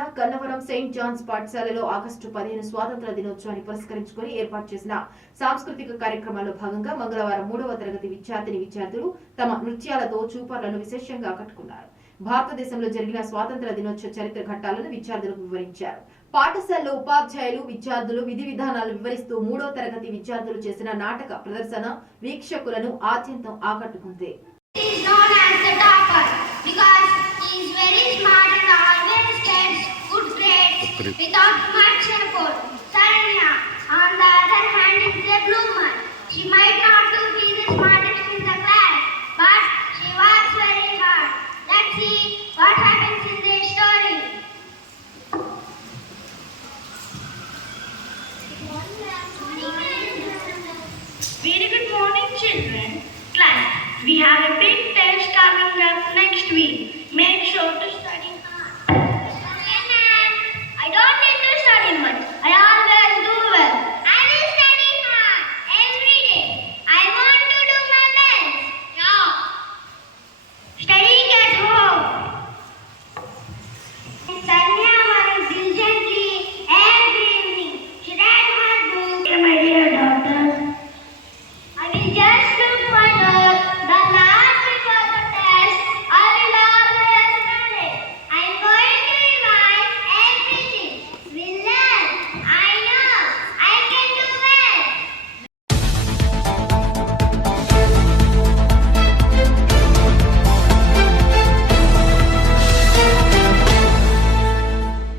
జిల్లా Kannavaram Saint Johne's పాఠశాలలో ఆగస్టు 15 స్వాతంత్ర దినోత్సవాన్ని పురస్కరించుకుని ఏర్పాటు చేసిన సాంస్కృతిక కార్యక్రమాల్లో భాగంగా మంగళవారం 3వ తరగతి విద్యార్థులు తమ నృత్యాలతో చూపర్లను విశేషంగా ఆకట్టుకున్నారు. భారతదేశంలో జరిగిన స్వాతంత్ర దినోత్సవ చరిత్ర ఘట్టాలను విద్యార్థులకు వివరించారు. పాఠశాలలో ఉపాధ్యాయులు విద్యార్థులు విధి విధానాలు వివరిస్తూ 3వ తరగతి విద్యార్థులు చేసిన నాటక ప్రదర్శన వీక్షకులను ఆద్యంతం ఆకట్టుకుంది. Without much effort, Saranya, on the other hand, is a bloomer. She might not be the smartest in the class, but she works very hard. Let's see what happens in the story. Very good morning, children. Class, we have a big test coming up next week. Make sure to